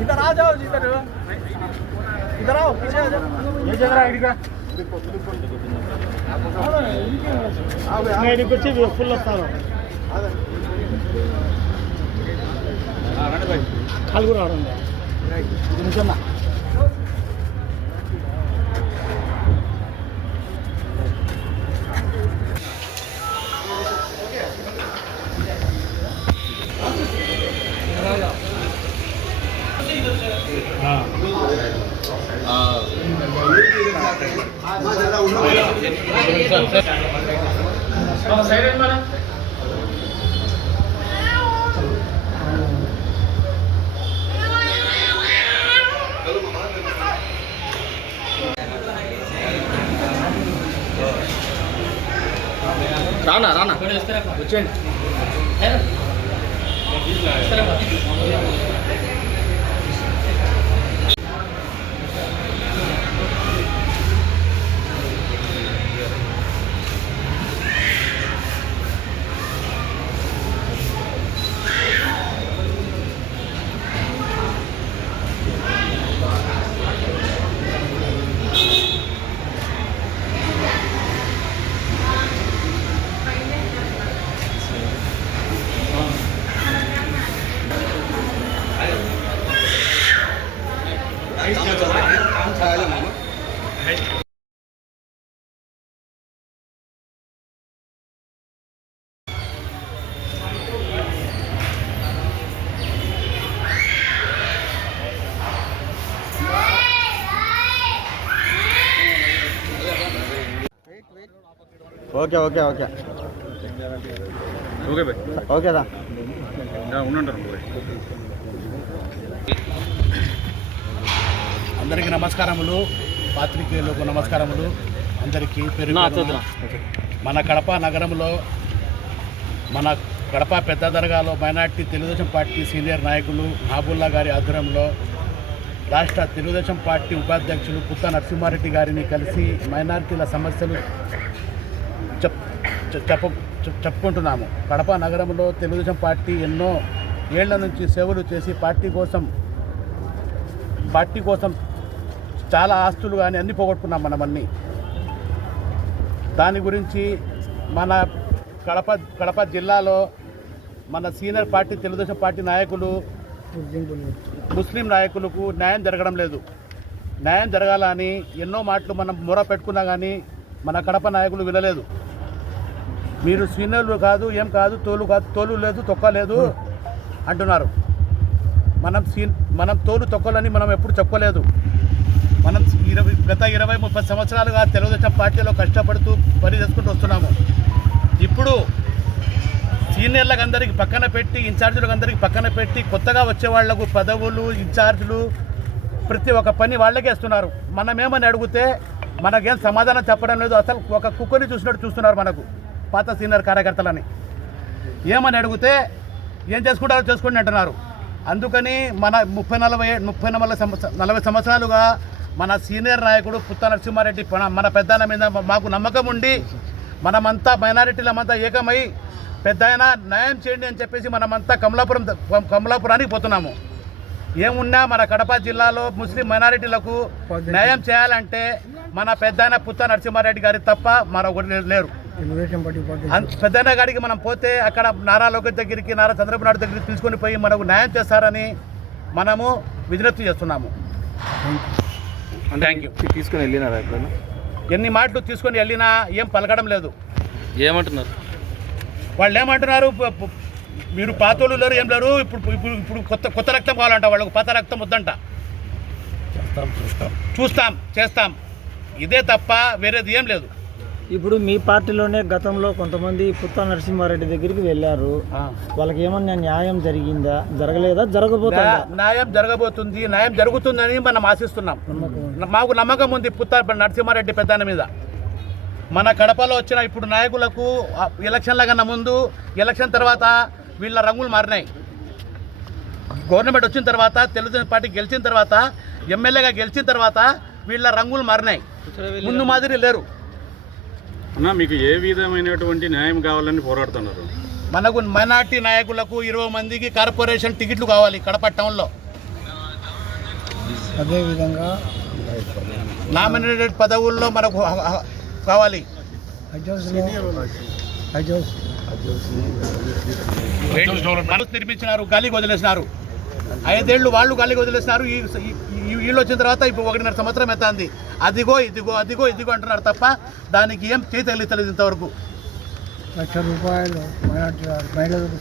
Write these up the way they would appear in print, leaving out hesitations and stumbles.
इधर आ जाओ इधर आओ पीछे आ जाओ ये जगह आईडी का నేను వచ్చి ఫుల్ వస్తాను కాలు కూడా ఆడండి నిమిషం రానా రానా వచ్చేయండి okay okay okay okay bye ఓకేదా ఉండండి. అందరికీ నమస్కారములు, పాత్రికేయులకు నమస్కారములు. అందరికీ పేరు మన కడప నగరంలో మన కడప పెద్ద దర్గాలో మైనార్టీ తెలుగుదేశం పార్టీ సీనియర్ నాయకులు నాబుల్లా గారి ఆధ్వర్యంలో రాష్ట్ర తెలుగుదేశం పార్టీ ఉపాధ్యక్షులు పుత్త నరసింహారెడ్డి గారిని కలిసి మైనార్టీల సమస్యలు చెప్పుకుంటున్నాము. కడప నగరంలో తెలుగుదేశం పార్టీ ఎన్నో ఏళ్ల నుంచి సేవలు చేసి పార్టీ కోసం చాలా ఆస్తులు కానీ అన్నీ పోగొట్టుకున్నాం మనమన్నీ. దాని గురించి మన కడప జిల్లాలో మన సీనియర్ పార్టీ తెలుగుదేశం పార్టీ నాయకులు ముస్లిం నాయకులకు న్యాయం జరగడం లేదు. న్యాయం జరగాలని ఎన్నో మాటలు మనం మొర పెట్టుకున్నా కానీ మన కడప నాయకులు వినలేదు. మీరు సీనియర్లు కాదు, ఏం కాదు, తోలు లేదు, తొక్క లేదు అంటున్నారు. మనం తోలు తొక్కలని మనం ఎప్పుడు చెప్పలేదు. మనం గత 20-30 సంవత్సరాలుగా తెలుగుదేశం పార్టీలో కష్టపడుతూ పని చేసుకుంటూ వస్తున్నాము. ఇప్పుడు సీనియర్లకు అందరికీ పక్కన పెట్టి, ఇన్ఛార్జీలకు అందరికీ పక్కన పెట్టి, కొత్తగా వచ్చే వాళ్లకు పదవులు, ఇన్ఛార్జీలు, ప్రతి ఒక్క పని వాళ్ళకే ఇస్తున్నారు. మనమేమని అడిగితే మనకేం సమాధానం చెప్పడం లేదు. అసలు ఒక కుక్కని చూసినట్టు చూస్తున్నారు మనకు పాత సీనియర్ కార్యకర్తలని. ఏమని అడిగితే ఏం చేసుకుంటారో చేసుకోండి అంటున్నారు. అందుకని మన 40 సంవత్సరాలుగా మన సీనియర్ నాయకుడు పుత్త నరసింహారెడ్డి మన పెద్దల మీద మాకు నమ్మకం ఉండి మనమంతా మైనారిటీలమంతా ఏకమై పెద్దాయన న్యాయం చేయండి అని చెప్పేసి మనమంతా కమలాపురానికి పోతున్నాము. ఏమున్నా మన కడప జిల్లాలో ముస్లిం మైనారిటీలకు న్యాయం చేయాలంటే మన పెద్దాయన పుత్త నరసింహారెడ్డి గారి తప్ప మరొకటి లేరు. పెద్దన్న గారికి మనం పోతే అక్కడ నారా లోకేష్ దగ్గరికి, నారా చంద్రబాబు నాయుడు దగ్గరికి తీసుకొని పోయి మనకు న్యాయం చేస్తారని మనము విజ్ఞప్తి చేస్తున్నాము. Thank you. తీసుకొని వెళ్ళినారా ఎప్పుడైనా? ఎన్ని మాటలు తీసుకొని వెళ్ళినా ఏం పలకడం లేదు. ఏమంటున్నారు వాళ్ళు? ఏమంటున్నారు, మీరు పాతోళ్ళు లేరు, ఏం లేరు, ఇప్పుడు కొత్త రక్తం కావాలంట వాళ్ళకు, పాత రక్తం వద్దంట. చూస్తాం చేస్తాం, ఇదే తప్ప వేరేది ఏం లేదు. ఇప్పుడు మీ పార్టీలోనే గతంలో కొంతమంది పుత్తా నరసింహారెడ్డి దగ్గరికి వెళ్ళారు. వాళ్ళకి ఏమన్నా న్యాయం జరిగిందా, జరగలేదా, జరగబోతుందా? న్యాయం జరగబోతుంది, న్యాయం జరుగుతుందని మనం ఆశిస్తున్నాం. మాకు నమ్మకం ఉంది పుత్తా నరసింహారెడ్డి పెద్దాయన మీద. మన కడపలో వచ్చిన ఇప్పుడు నాయకులకు ఎలక్షన్ల కన్నా ముందు, ఎలక్షన్ తర్వాత వీళ్ళ రంగులు మారినాయి. గవర్నమెంట్ వచ్చిన తర్వాత, తెలుగుదేశం పార్టీ గెలిచిన తర్వాత, ఎమ్మెల్యేగా గెలిచిన తర్వాత వీళ్ళ రంగులు మారినాయి. ముందు మాదిరి లేరు. అన్నా, మీకు ఏ విధమైనటువంటి న్యాయం కావాలని పోరాడుతున్నారు? మనకు మైనార్టీ నాయకులకు 20 మందికి కార్పొరేషన్ టికెట్లు కావాలి కడప టౌన్లో. అదేవిధంగా నామినేటెడ్ పదవుల్లో మనకు కావాలి. నిర్మించినారు, గాలికి వదిలేసినారు. 5 ఏళ్ళు వాళ్ళు గాలికి వదిలేసినారు. వీళ్ళు వచ్చిన తర్వాత ఇప్పుడు 1.5 సంవత్సరం అవుతుంది. అదిగో ఇదిగో అదిగో ఇదిగో అంటున్నారు తప్ప దానికి ఏం చేయగలుగుతలేదు ఇంతవరకు. ₹1,00,000 మహిళలకు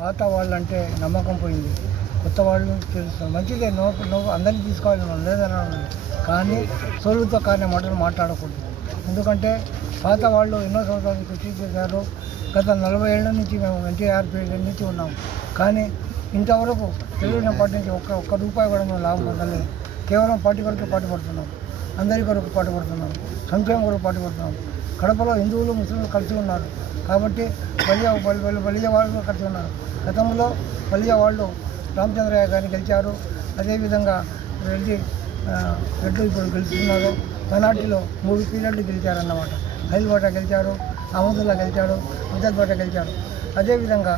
పాత వాళ్ళు అంటే నమ్మకం పోయింది, కొత్త వాళ్ళు తెలుస్తారు. మంచిదే, నువ్వు అందరినీ తీసుకోవాలి, లేదన్నా. కానీ సోలుతో కానీ మాట్లాడకూడదు. ఎందుకంటే పాత వాళ్ళు ఎన్నో సంవత్సరాలు కృషి చేశారు. గత 40 ఏళ్ళ నుంచి మేము ఎన్టీఆర్ పీరియడ్ నుంచి ఉన్నాము. కానీ ఇంతవరకు తెలుగుదేశం పార్టీ నుంచి ఒక్క రూపాయి కూడా మేము లాభం పొందలేదు. కేవలం పార్టీ కొరకు పాటుపడుతున్నాం, అందరి కొరకు పాటుపడుతున్నాం, సంక్షేమం కొరకు పాటుపడుతున్నాం. కడపలో హిందువులు ముస్లింలు కలిసి ఉన్నారు కాబట్టి బలిజ వాళ్ళు కలిసి ఉన్నారు. గతంలో బలిజ వాళ్ళు రామచంద్రయ్య గారిని గెలిచారు. అదేవిధంగా రెడ్డి ఇప్పుడు గెలుస్తున్నారు. మైనార్టీలో 3 పీరియడ్లు గెలిచారన్నమాట. హైదరాబాద్ గెలిచారు, అహ్మదుల్లా గెలిచాడు, ముజాద్బాట గెలిచాడు. అదేవిధంగా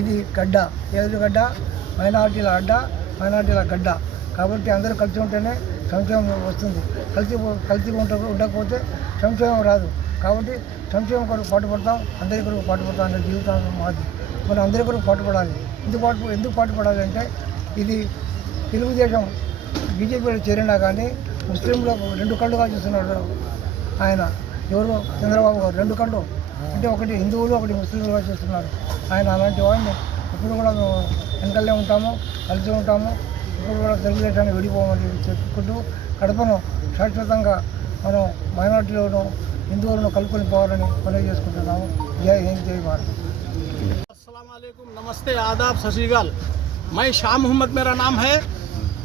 ఇది గడ్డ, ఏది గడ్డ? మైనార్టీల గడ్డ. కాబట్టి అందరూ కలిసి ఉంటేనే సంక్షేమం వస్తుంది. కలిసి ఉండకపోతే సంక్షేమం రాదు. కాబట్టి సంక్షేమం కొరకు పాటుపడతాం, అందరి కొరకు పాటుపడతాం అనే జీవితం మాది. మనం అందరి కొరకు పాటుపడాలి. ఎందుకు పాటుపడాలి అంటే ఇది తెలుగుదేశం బీజేపీలో చేరినా కానీ ముస్లింలకు 2 కళ్ళుగా చూస్తున్నాడు ఆయన. ఎవరు? చంద్రబాబు గారు 2 కళ్ళు అంటే ఒకటి హిందువులు, ఒకటి ముస్లింలుగా చేస్తున్నారు ఆయన. అలాంటి వాడిని ఇప్పుడు కూడా మేము వెనకల్లే ఉంటాము, కలిసి ఉంటాము. ఇప్పుడు కూడా తెలుగుదేశాన్ని విడిపోమని చెప్పుకుంటూ కడపను శాశ్వతంగా మనం మైనార్టీలను, హిందువులను కలుపుకొని పోవాలని పని చేసుకుంటున్నాము. జై హింద్, జై భారత్. अस्सलाम वालेकुम, नमस्ते, आदाब, सत श्री अकाल। मैं शाह मोहम्मद मेरा नाम है।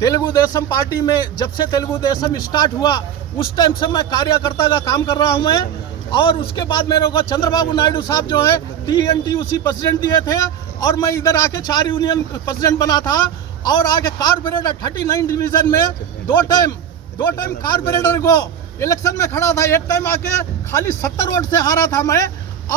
तेलुगु देशम पार्टी में जब से तेलुगु देशम स्टार्ट हुआ उस टाइम से मैं कार्यकर्ता का काम कर रहा हूँ मैं। और उसके बाद मेरे को चंद्रबाबू नायडू साहब जो है TNTUC प्रेसिडेंट दिए थे और मैं इधर आके 4 यूनियन प्रेसिडेंट बना था। और आगे कारपोरेटर 39 डिवीज़न में 2 टाइम कारपोरेटर को इलेक्शन में खड़ा था। एक टाइम आके खाली 70 वोट से हारा था मैं,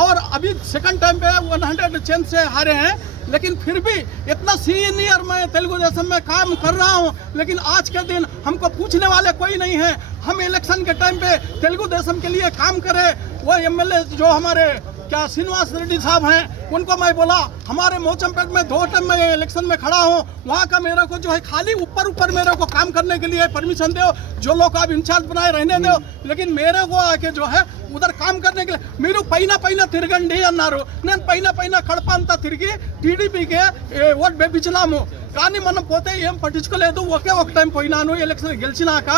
और अभी सेकंड टाइम पे 100 चेंज से हारे हैं। लेकिन फिर भी इतना सीनियर मैं तेलुगु देशम में काम कर रहा हूँ, लेकिन आज के दिन हमको पूछने वाले कोई नहीं है। हम इलेक्शन के टाइम पे तेलुगु देशम के लिए काम करें। वो MLA जो हमारे क्या श्रीनिवास रेड्डी साहब हैं, उनको मैं बोला हमारे मोचमपेट में 2 टाइम में इलेक्शन में खड़ा हूँ, वहाँ का मेरे को जो है खाली ऊपर मेरे को काम करने के लिए परमिशन दो, जो लोग आप इंचार्ज बनाए रहने दो। लेकिन मेरे को आके जो है उधर काम करने के लिए మీరు పైన తిరగండి అన్నారు. నేను పైన కడప అంతా తిరిగి టీడీపీకే ఓట్ వేయించినాము. కానీ మనం పోతే ఏం పట్టించుకోలేదు. ఒక టైం పోయినాను, ఎలక్షన్ గెలిచినాక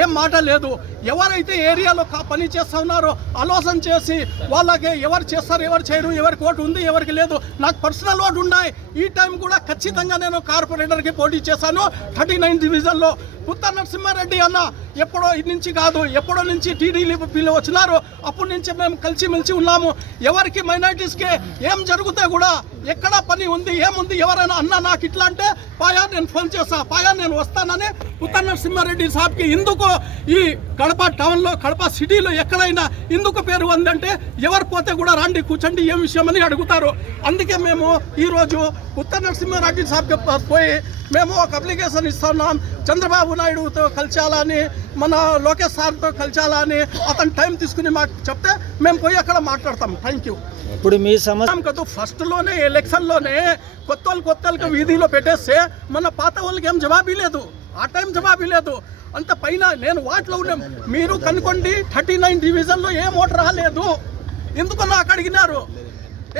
ఏం మాట లేదు. ఎవరైతే ఏరియాలో పని చేస్తా ఉన్నారో ఆలోచన చేసి వాళ్ళకి ఎవరు చేస్తారు, ఎవరు చేయరు, ఎవరికి ఓటు ఉంది, ఎవరికి లేదు. నాకు పర్సనల్ ఓటు ఉన్నాయి. ఈ టైం కూడా ఖచ్చితంగా నేను కార్పొరేటర్కి పోటీ చేశాను 39 డివిజన్లో. పుత్తా నరసింహారెడ్డి అన్న ఎప్పుడో నుంచి కాదు, ఎప్పుడో నుంచి టీడీపీలో వచ్చినారు. అప్పటి నుంచి మేము కలిసిమెలిసి ఉన్నాము. ఎవరికి మైనారిటీస్కి ఏం జరిగితే కూడా ఎక్కడ పని ఉంది, ఏముంది, ఎవరైనా అన్న నాకు ఇట్లా అంటే పాయా నేను ఫోన్ చేస్తా, పాయా నేను వస్తానని పుత్తా నరసింహారెడ్డి సాబ్కి ఎందుకు ఈ కడప టౌన్లో, కడప సిటీలో ఎక్కడైనా ఎందుకు పేరు ఉందంటే ఎవరు పోతే కూడా రండి కూర్చోండి ఏం విషయం అని అడుగుతారు. అందుకే మేము ఈరోజు పుత్తా నరసింహారెడ్డి సాబ్కి పోయి మేము ఒక అప్లికేషన్ ఇస్తున్నాం. చంద్రబాబు నాయుడుతో కలిసాలని, మన లోకేష్ సార్తో కలిసాలని అతను టైం తీసుకుని మాకు చెప్తే మేము పోయి అక్కడ మాట్లాడతాం. Thank you. ఇప్పుడు మీ సమస్య కదా ఫస్ట్లోనే ఎలక్షన్లోనే కొత్తలకు వీధిలో పెట్టేస్తే మన పాత వాళ్ళకి ఏం జవాబీ లేదు, ఆ టైం జవాబీ లేదు. అంత పైన నేను వాటిలో ఉన్నాం. మీరు కనుకోండి 39 డివిజన్లో ఏం ఓటు రాలేదు. ఎందుకు నాకు అడిగినారు?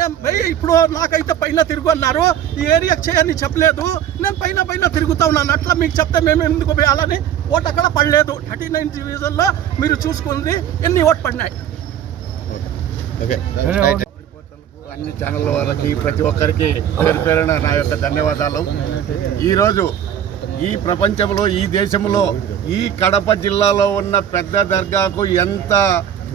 ఏం భయ్ ఇప్పుడు నాకైతే పైన తిరుగు అన్నారు, ఈ ఏరియాకి చేయని చెప్పలేదు, నేను పైన తిరుగుతా ఉన్నాను. అట్లా మీకు చెప్తే మేము ఎందుకు వేయాలని ఓటు అక్కడ పడలేదు. 39 డివిజన్లో మీరు చూసుకుంది ఎన్ని ఓటు పడినాయి. అన్ని ఛానళ్ళ వాళ్ళకి ప్రతి ఒక్కరికి పేరు పేరున నా యొక్క ధన్యవాదాలు. ఈరోజు ఈ ప్రపంచంలో, ఈ దేశంలో, ఈ కడప జిల్లాలో ఉన్న పెద్ద దర్గాకు ఎంత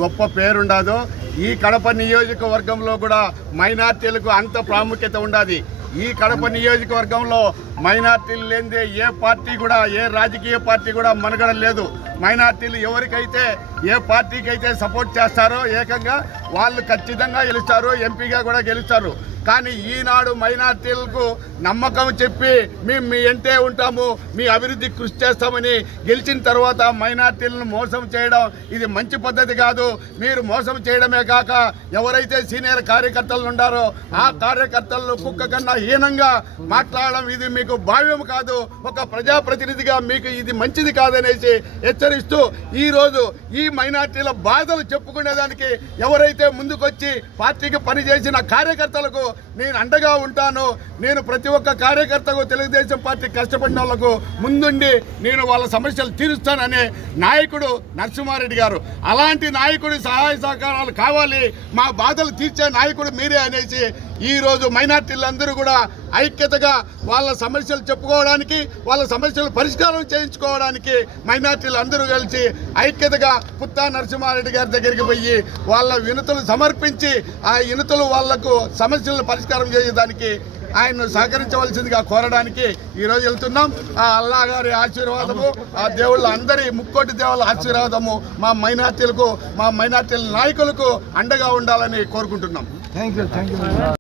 గొప్ప పేరుండదో ఈ కడప నియోజకవర్గంలో కూడా మైనార్టీలకు అంత ప్రాముఖ్యత ఉండాలి. ఈ కడప నియోజకవర్గంలో మైనార్టీలు లేనిదే ఏ పార్టీ కూడా, ఏ రాజకీయ పార్టీ కూడా మనుగడ లేదు. మైనార్టీలు ఎవరికైతే, ఏ పార్టీకి అయితే సపోర్ట్ చేస్తారో ఏకంగా వాళ్ళు ఖచ్చితంగా గెలుస్తారు, ఎంపీగా కూడా గెలుస్తారు. కానీ ఈనాడు మైనార్టీలకు నమ్మకం చెప్పి మేము మీ ఎంటే ఉంటాము, మీ అభివృద్ధి కృషి చేస్తామని గెలిచిన తర్వాత మైనార్టీలను మోసం చేయడం ఇది మంచి పద్ధతి కాదు. మీరు మోసం చేయడమే కాక ఎవరైతే సీనియర్ కార్యకర్తలు ఉన్నారో ఆ కార్యకర్తలను కుక్క కన్నా హీనంగా మాట్లాడడం ఇది మీకు భావ్యం కాదు. ఒక ప్రజాప్రతినిధిగా మీకు ఇది మంచిది కాదనేసి హెచ్చరిస్తూ ఈరోజు ఈ మైనార్టీల బాధలు చెప్పుకునేదానికి ఎవరైతే ముందుకొచ్చి పార్టీకి పనిచేసిన కార్యకర్తలకు నేను అండగా ఉంటాను. నేను ప్రతి ఒక్క కార్యకర్తకు, తెలుగుదేశం పార్టీ కష్టపడిన వాళ్లకు ముందుండి నేను వాళ్ళ సమస్యలు తీరుస్తాననే నాయకుడు నరసింహారెడ్డి గారు. అలాంటి నాయకుడి సహాయ సహకారాలు కావాలి, మా బాధలు తీర్చే నాయకుడు మీరే అనేసి ఈరోజు మైనార్టీలందరూ కూడా ఐక్యతగా వాళ్ళ సమస్యలు చెప్పుకోవడానికి, వాళ్ళ సమస్యలు పరిష్కారం చేయించుకోవడానికి మైనార్టీలు అందరూ కలిసి ఐక్యతగా పుత్తా నరసింహారెడ్డి గారి దగ్గరికి పోయి వాళ్ళ వినతులు సమర్పించి ఆ వినతులు వాళ్లకు సమస్యలను పరిష్కారం చేసేదానికి ఆయన సహకరించవలసిందిగా కోరడానికి ఈరోజు వెళ్తున్నాం. ఆ అల్లా గారి ఆశీర్వాదము, ఆ దేవుళ్ళ అందరి ముక్కోటి దేవుళ్ళ ఆశీర్వాదము మా మైనార్టీలకు, మా మైనార్టీల నాయకులకు అండగా ఉండాలని కోరుకుంటున్నాం. Thank you.